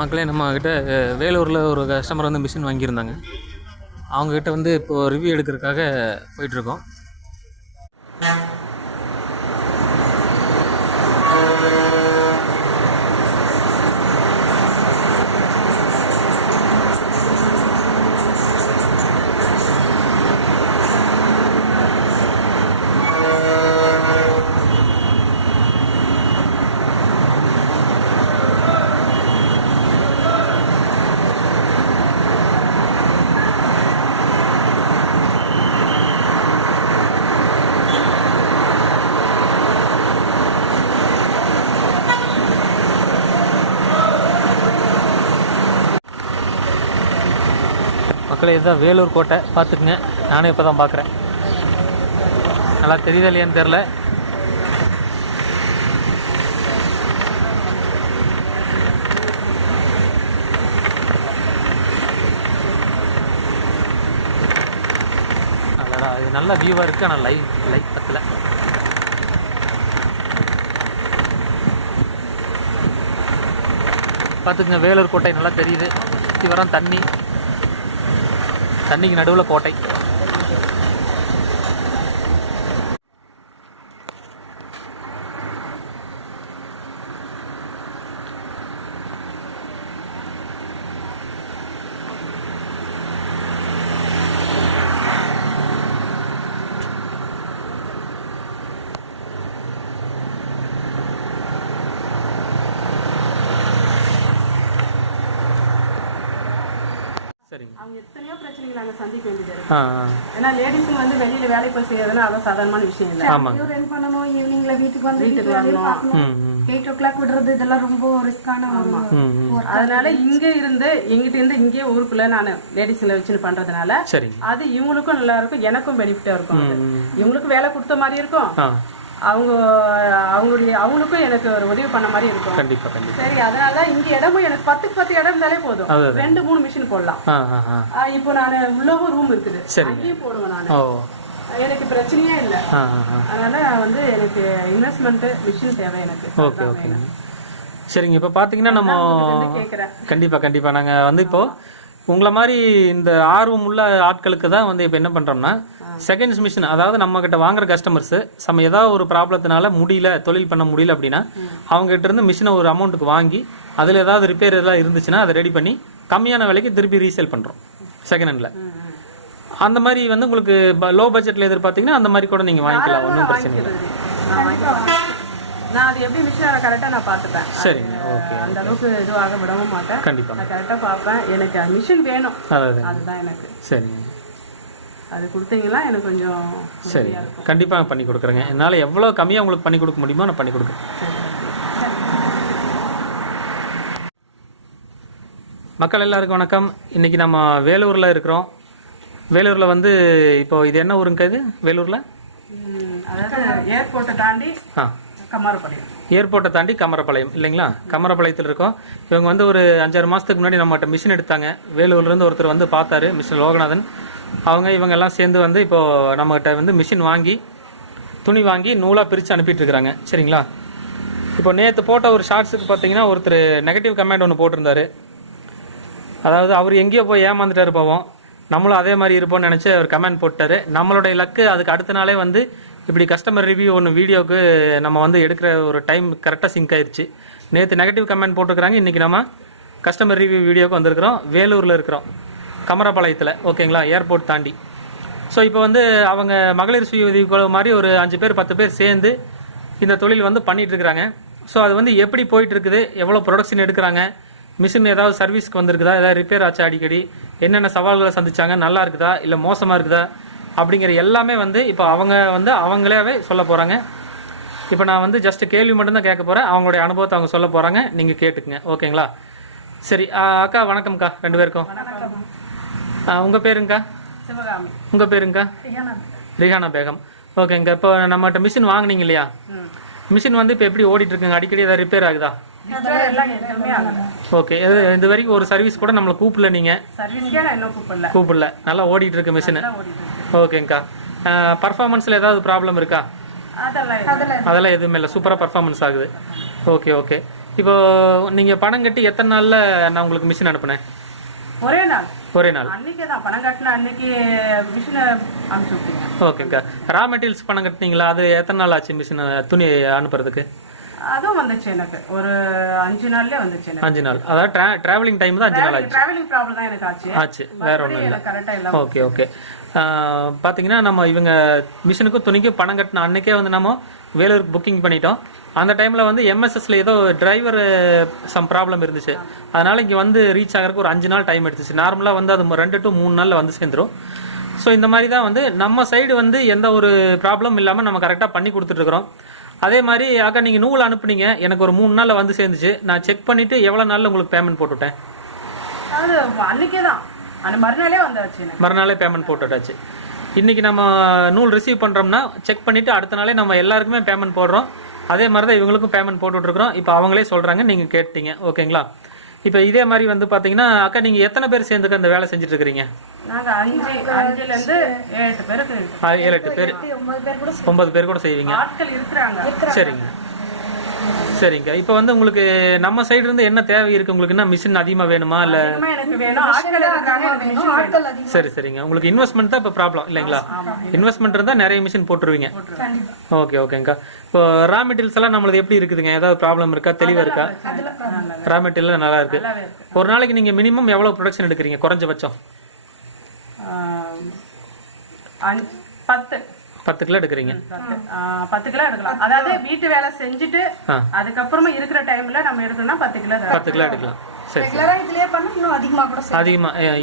மக்களே நம்ம கிட்ட வேலூரில் ஒரு கஸ்டமர் வந்து மிஷின் வாங்கியிருந்தாங்க. அவங்கக்கிட்ட வந்து இப்போது ரிவ்யூ எடுக்கிறதுக்காக போயிட்டுருக்கோம். மக்களே இதுதான் வேலூர் கோட்டை. பார்த்துக்குங்க. நானும் இப்போ தான் பார்க்குறேன். நல்லா தெரியுதா இல்லையான்னு தெரில அடடா, இது நல்ல வியூவாக இருக்குது ஆனால் லைவ் லைவ் பத்தில். பார்த்துக்குங்க வேலூர் கோட்டை நல்லா தெரியுது. சுற்றி வரோம் தண்ணி. தண்ணிக்கு நடுவில் கோட்டை. எத்தனையோ பிரச்சனைகள் நாங்கள் சந்திக்க வேண்டியது இருக்கு. ஏன்னா லேடிஸுங்க வந்து வெளியில வேலை போய் செய்யறதுன்னா அதான் சாதாரணமான விஷயம் இல்லை. ஆமாங்க. ரன் பண்ணணும் ஈவினிங்ல வீட்டுக்கு வந்து வீட்டுக்கு வரணும். எயிட் ஓ கிளாக் விடுறது இதெல்லாம் ரொம்ப ரிஸ்கான ஒரு அதனால இங்க இருந்து இங்கிட்ட இருந்து இங்கே ஊருக்குள்ள நான் லேடிஸுங்களை வச்சுன்னு பண்றதுனால அது இவங்களுக்கும் நல்லா இருக்கும் எனக்கும் பெனிஃபிட்டா இருக்கும். இவங்களுக்கும் வேலை கொடுத்த மாதிரி இருக்கும். அவங்க அவங்களுடைய அவங்களுக்கும் எனக்கு ஒரு உதவி பண்ண மாதிரி இருக்கும். கண்டிப்பாக கண்டிப்பாக சரி அதனால இங்க இடமும் எனக்கு பத்துக்கு பத்து இடம் இருந்தாலே போதும். ரெண்டு மூணு மிஷின் போடலாம். இப்போ நான் உள்ளவும் ரூம் இருக்குது. அங்கேயும் போடுவேன் நான். எனக்கு பிரச்சனையே இல்லை. அதனால வந்து எனக்கு இன்வெஸ்ட்மெண்ட் மிஷின் தேவை எனக்கு. ஓகே ஓகே சரிங்க இப்போ பார்த்தீங்கன்னா நம்ம கண்டிப்பாக கண்டிப்பாக நாங்கள் வந்து இப்போது உங்களை மாதிரி இந்த ஆர்வம் உள்ள ஆட்களுக்கு தான் வந்து இப்போ என்ன பண்ணுறோம்னா செகண்ட்ஸ் மிஷின் அதாவது நம்ம கிட்ட வாங்குற கஸ்டமர்ஸ் நம்ம ஏதாவது ஒரு ப்ராப்ளத்தினால முடியல தொழில் பண்ண முடியல அப்படின்னா அவங்க கிட்ட இருந்து மிஷினை ஒரு அமௌண்ட்டுக்கு வாங்கி அதில் ஏதாவது ரிப்பேர் எதாவது இருந்துச்சுன்னா அதை ரெடி பண்ணி கம்மியான விலைக்கு திருப்பி ரீசேல் பண்ணுறோம் செகண்ட் ஹேண்டில் அந்த மாதிரி வந்து உங்களுக்கு லோ பட்ஜெட்டில் எதிர்பார்த்தீங்கன்னா அந்த மாதிரி கூட நீங்கள் வாங்கிக்கலாம் ஒன்றும் பிரச்சனை இல்லை. நான் அது எப்படி மிஷினை கரெக்டாக நான் பார்த்துப்பேன். சரிங்க ஓகே அந்த அளவுக்கு இதுவாக விடவும் மாட்டேன். கண்டிப்பாக நான் கரெக்டாக பார்ப்பேன். எனக்கு மிஷின் வேணும். அதுதான் எனக்கு. சரிங்க. அது கொடுத்தீங்களா எனக்கு கொஞ்சம் சரி. கண்டிப்பாக பண்ணி கொடுக்குறேங்க. என்னால் எவ்வளோ கம்மியாக உங்களுக்கு பண்ணி கொடுக்க முடியுமோ நான் பண்ணி கொடுக்குறேன். மக்கள் எல்லாருக்கும் வணக்கம். இன்றைக்கி நம்ம வேலூரில் இருக்கிறோம். வேலூரில் வந்து இப்போ இது என்ன ஊருங்க இது? வேலூரில்? அதாவது ஏர்போர்ட்டை தாண்டி ஆ. கமரப்பாளையம். ஏர்போர்ட்டை தாண்டி கமரப்பாளையம் இல்லைங்களா? கமரப்பாளையத்தில் இருக்கோம். இவங்க வந்து ஒரு அஞ்சாறு மாதத்துக்கு முன்னாடி நம்மகிட்ட மிஷின் எடுத்தாங்க. வேலூர்லேருந்து ஒருத்தர் வந்து பார்த்தாரு மிஸ்டர் லோகநாதன். அவங்க இவங்க எல்லாம் சேர்ந்து வந்து இப்போது நம்மகிட்ட வந்து மிஷின் வாங்கி துணி வாங்கி நூலாக பிரித்து அனுப்பிட்டுருக்காங்க சரிங்களா? இப்போ நேற்று போட்ட ஒரு ஷார்ட்ஸுக்கு பார்த்தீங்கன்னா ஒருத்தர் நெகட்டிவ் கமெண்ட் ஒன்று போட்டிருந்தாரு. அதாவது அவர் எங்கேயோ போய் ஏமாந்துட்டாரு போவோம். நம்மளும் அதே மாதிரி இருப்போம்னு நினச்சி அவர் கமெண்ட் போட்டாரு. நம்மளுடைய லக்கு அதுக்கு அடுத்த நாளே வந்து இப்படி கஸ்டமர் ரிவ்யூ ஒன்று வீடியோவுக்கு நம்ம வந்து எடுக்கிற ஒரு டைம் கரெக்டாக சிங்க் ஆயிடுச்சு நேற்று நெகட்டிவ் கமெண்ட் போட்டிருக்கிறாங்க. இன்றைக்கி நம்ம கஸ்டமர் ரிவ்யூ வீடியோவுக்கு வந்திருக்கிறோம். வேலூரில் இருக்கிறோம். கமரபாளையத்தில். ஓகேங்களா ஏர்போர்ட் தாண்டி. ஸோ இப்போ வந்து அவங்க மகளிர் சுய உதவி குழு மாதிரி ஒரு அஞ்சு பேர் பத்து பேர் சேர்ந்து இந்த தொழில் வந்து பண்ணிகிட்ருக்குறாங்க ஸோ அது வந்து எப்படி போயிட்டுருக்குது? எவ்வளோ ப்ரொடக்ஷன் எடுக்கிறாங்க? மிஷின் ஏதாவது சர்வீஸ்க்கு வந்திருக்குதா? ஏதாவது ரிப்பேர் ஆச்சா அடிக்கடி? என்னென்ன சவால்களை சந்திச்சாங்க? நல்லா இருக்குதா? இல்லை மோசமாக இருக்குதா? அப்படிங்கிற எல்லாமே வந்து இப்போ அவங்க வந்து அவங்களாவே சொல்ல போகிறாங்க இப்போ நான் வந்து ஜஸ்ட் கேள்வி மட்டும்தான் கேட்க போகிறேன் அவங்களுடைய அனுபவத்தை அவங்க சொல்ல போகிறாங்க நீங்கள் கேட்டுக்குங்க. ஓகேங்களா? சரி அக்கா வணக்கம்க்கா. ரெண்டு பேருக்கும். உங்கள் பேருங்கக்கா? உங்கள் பேருங்கக்கா? ரிஹானா பேகம். ஓகேங்க இப்போ நம்மகிட்ட மிஷின் வாங்குனீங்க இல்லையா? மிஷின் வந்து இப்போ எப்படி ஓடிட்டு இருக்குங்க அடிக்கடி ஏதாவது ரிப்பேர் ஆகுதா? ஓகே. இது வரைக்கும் ஒரு சர்வீஸ் கூட நம்மளை கூப்பிடல நீங்கள் கூப்பிடல. கூப்பிடல. நல்லா ஓடிட்டு இருக்கு மிஷின் ஓகேங்கக்கா பர்ஃபார்மன்ஸில் ஏதாவது ப்ராப்ளம் இருக்கா? அதெல்லாம் எதுவுமே இல்லை. சூப்பராக பர்ஃபார்மன்ஸ் ஆகுது. Okay okay. இப்போ நீங்கள் பணம் கட்டி எத்தனை நாளில் நான் உங்களுக்கு மிஷின் அனுப்புனேன்? ஒரே நாள். ஒரே நாள். அன்னைக்கே தான். பணம் கட்டின அன்னைக்கு மிஷினை அனுப்பிச்சு விட்டீங்க. ஓகேங்க்கா ரா மெட்டீரியல்ஸ் பணம் கட்டினீங்களா? அது எத்தனை நாள் ஆச்சு மிஷின் துணி அனுப்புறதுக்கு? அதுவும் வந்துச்சு எனக்கு. ஒரு அஞ்சு நாள்லயே வந்துச்சு எனக்கு. அஞ்சு நாள். அதாவது ட்ரா ட்ராவலிங் டைம் தான் அஞ்சு நாள் ஆச்சு. டிராவலிங் ப்ராப்ளம் தான் எனக்கு ஆச்சு. ஆச்சு. வேற ஒன்றும் இல்லை எனக்கு கரெக்டா இல்லாம ஓகே ஓகே. பார்த்தீங்கன்னா நம்ம இவங்க மிஷினுக்கும் துணிக்கும் பணம் கட்டின அன்னைக்கே வந்து நம்ம வேலூருக்கு புக்கிங் பண்ணிட்டோம். அந்த டைமில் வந்து எம்எஸ்எஸ்ல ஏதோ டிரைவர் சம் ப்ராப்ளம் இருந்துச்சு. அதனால இங்கே வந்து ரீச் ஆகிறதுக்கு ஒரு அஞ்சு நாள் டைம் எடுத்துச்சு. நார்மலாக வந்து அது ரெண்டு டு மூணு நாளில் வந்து சேர்ந்துரும். ஸோ இந்த மாதிரி தான் வந்து நம்ம சைடு வந்து எந்த ஒரு ப்ராப்ளம் இல்லாமல் நம்ம கரெக்டாக பண்ணி கொடுத்துட்ருக்குறோம் அதே மாதிரி அக்கா நீங்கள் நூல் அனுப்புனீங்க. எனக்கு ஒரு மூணு நாளில் வந்து சேர்ந்துச்சு. நான் செக் பண்ணிவிட்டு எவ்வளோ நாளில் உங்களுக்கு பேமெண்ட் போட்டுவிட்டேன் அது தான் அந்த மறுநாளே வந்தாச்சு மறுநாளே பேமெண்ட் போட்டுட்டாச்சு. இன்னைக்கு நம்ம நூல் ரிசீவ் பண்ணுறோம்னா செக் பண்ணிவிட்டு அடுத்த நாளே நம்ம எல்லாருக்குமே பேமெண்ட் போடுறோம். அதே மாதிரி தான் இவங்களுக்கும் பேமெண்ட் போட்டுட்ருக்குறோம் இப்போ அவங்களே சொல்கிறாங்க நீங்கள் கேட்டீங்க. ஓகேங்களா? இப்போ இதே மாதிரி வந்து பார்த்தீங்கன்னா அக்கா நீங்கள் எத்தனை பேர் சேர்ந்துக்க இந்த வேலை செஞ்சுட்டு இருக்கிறீங்க ஏழு எட்டு பேர் ஒன்பது பேர் கூட செய்வீங்க. சரிங்க. சரிங்க. இப்போ வந்து உங்களுக்கு நம்ம சைடு இருந்து என்ன தேவை இருக்கு? உங்களுக்கு என்ன மிஷின் அதிகமாக வேணுமா? இல்லை அதிகமா எனக்கு வேணும். அதிகம் சரி சரிங்க. உங்களுக்கு இன்வெஸ்ட்மெண்ட் தான் இப்போ ப்ராப்ளம் இல்லைங்களா? இன்வெஸ்ட்மெண்ட் இருந்தால் நிறைய மிஷின் போட்டுருவீங்க. ஓகே ஓகேங்கா இப்போ ரா மெட்டீரியல்ஸ் எல்லாம் நம்மளது எப்படி இருக்குதுங்க? ஏதாவது ப்ராப்ளம் இருக்கா? தெளிவா இருக்கா. ரா மெட்டீரியல் நல்லா இருக்கு. ஒரு நாளைக்கு நீங்க மினிமம் எவ்வளவு ப்ரொடக்ஷன் எடுக்கிறீங்க? குறைஞ்சபட்சம். பத்து. பத்து கிலோ எடுக்கிறீங்க பத்து. கிலோ எடுக்கலாம். அதாவது வீட்டு வேலை செஞ்சுட்டு. அதுக்கப்புறமா இருக்கிற டைம்ல நம்ம எடுக்கணும்னா பத்து கிலோ. பத்து கிலோ எடுக்கலாம். சரி சரி. ரெகுலரா இதுலயே பண்ணா இன்னும் அதிகமா கூட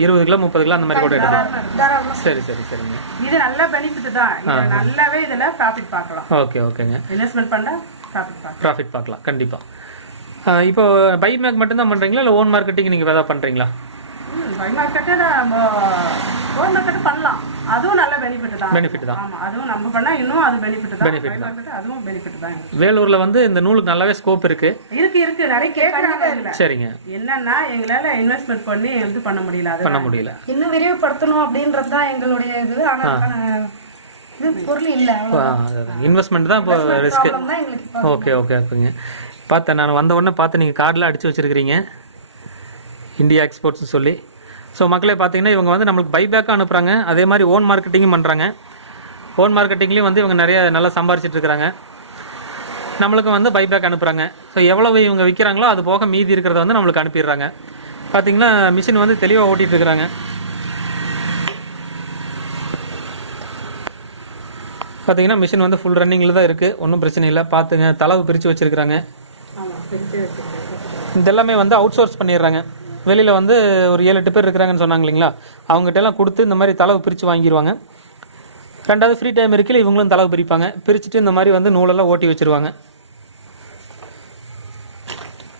இருபது கிலோ முப்பது கிலோ அந்த மாதிரி கூட எடுக்கலாம். தாராளமா. சரி சரி சரிங்க. இது நல்ல பெனிஃபிட் தான். நல்லாவே இதுல ப்ராஃபிட் பார்க்கலாம். ஓகே ஓகேங்க. இன்வெஸ்ட்மெண்ட் பண்ணா ப்ராஃபிட் பார்க்கலாம். ப்ராஃபிட் பார்க்கலாம். கண்டிப்பா. இப்போ பை மேக் மட்டும்தான் பண்றீங்களா? இல்லை ஓன் மார்க்கெட்டிங் நீங்க ஏதாவது பண்றீங்களா? பை மார்க்கெட்டு நம்ம ஓன் மார்க்கெட் பண்ணலாம். அதுவும் நல்ல பெனிஃபிட் தான். பெனிஃபிட் தான். ஆமா அதுவும் நம்ம பண்ணா இன்னும் அது பெனிஃபிட் தான். Benefit பை மார்க்கெட் அதுவும் பெனிஃபிட் தான். வேலூர்ல வந்து இந்த நூலுக்கு நல்லாவே ஸ்கோப் இருக்கு. இருக்கு இருக்கு. நிறைய கேட்கறாங்க சரிங்க. என்னன்னா எங்களால இன்வெஸ்ட்மெண்ட் பண்ணி இது பண்ண முடியல. அது பண்ண முடியல. இன்னும் விரிவுபடுத்தணும் அப்படின்றது தான் எங்களுடைய இது. ஆனா அதுக்கான இது பொருள் இல்ல. இன்வெஸ்ட்மெண்ட் தான் இப்போ ரிஸ்க் தான் ஓகே ஓகே ஓகேங்க பார்த்தேன். நான் வந்த உடனே பார்த்து நீங்கள் கார்டில் அடித்து வச்சிருக்கிறீங்க. இந்தியா எக்ஸ்போர்ட்ஸ்னு சொல்லி. ஸோ மக்களே பார்த்தீங்கன்னா இவங்க வந்து நம்மளுக்கு பைபேக்காக அனுப்புகிறாங்க அதே மாதிரி ஓன் மார்க்கெட்டிங்கும் பண்ணுறாங்க ஓன் மார்க்கெட்டிங்லேயும் வந்து இவங்க நிறைய நல்லா சம்பாரிச்சிட்டு இருக்கிறாங்க. நம்மளுக்கும் வந்து பைபேக் அனுப்புகிறாங்க ஸோ எவ்வளவு இவங்க விற்கிறாங்களோ அது போக மீதி இருக்கிறத வந்து நம்மளுக்கு அனுப்பிடுறாங்க. பார்த்தீங்கன்னா மிஷின் வந்து தெளிவாக ஓட்டிகிட்டு இருக்கிறாங்க. பார்த்தீங்கன்னா மிஷின் வந்து ஃபுல் ரன்னிங்கில் தான் இருக்குது ஒன்றும் பிரச்சனை இல்லை. பார்த்துங்க தளவு பிரித்து வச்சுருக்கிறாங்க. இதெல்லாமே வந்து அவுட் சோர்ஸ் பண்ணிடுறாங்க. வெளியில் வந்து ஒரு ஏழு எட்டு பேர் இருக்கிறாங்கன்னு சொன்னாங்க இல்லைங்களா? அவங்ககிட்ட எல்லாம் கொடுத்து இந்த மாதிரி தளவு பிரித்து வாங்கிடுவாங்க ரெண்டாவது ஃப்ரீ டைம் இருக்கையில் இவங்களும் தளவு பிரிப்பாங்க. பிரிச்சுட்டு இந்த மாதிரி வந்து நூலெல்லாம் ஓட்டி வச்சிருவாங்க.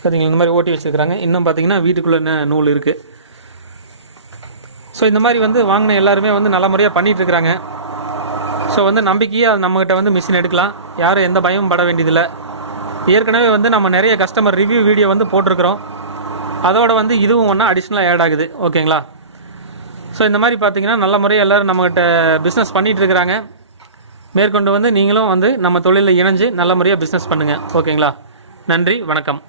பார்த்தீங்களா இந்த மாதிரி ஓட்டி வச்சுருக்கிறாங்க. இன்னும் பார்த்தீங்கன்னா வீட்டுக்குள்ளே என்ன நூல் இருக்குது ஸோ இந்த மாதிரி வந்து வாங்கின எல்லாருமே வந்து நல்ல முறையாக பண்ணிகிட்ருக்குறாங்க ஸோ வந்து நம்பிக்கையாக நம்மகிட்ட வந்து மிஷின் எடுக்கலாம். யாரும் எந்த பயமும் பட வேண்டியதில்லை. ஏற்கனவே வந்து நம்ம நிறைய கஸ்டமர் ரிவ்யூ வீடியோ வந்து போட்டிருக்கிறோம். அதோட வந்து இதுவும் ஒன்றா அடிஷ்னலாக ஆட் ஆகுது. ஓகேங்களா? ஸோ இந்த மாதிரி பார்த்தீங்கன்னா நல்ல முறையாக எல்லோரும் நம்மகிட்ட பிஸ்னஸ் பண்ணிட்டு இருக்கிறாங்க. மேற்கொண்டு வந்து நீங்களும் வந்து நம்ம தொழிலில் இணைஞ்சு நல்ல முறையாக பிஸ்னஸ் பண்ணுங்கள் ஓகேங்களா? நன்றி வணக்கம்.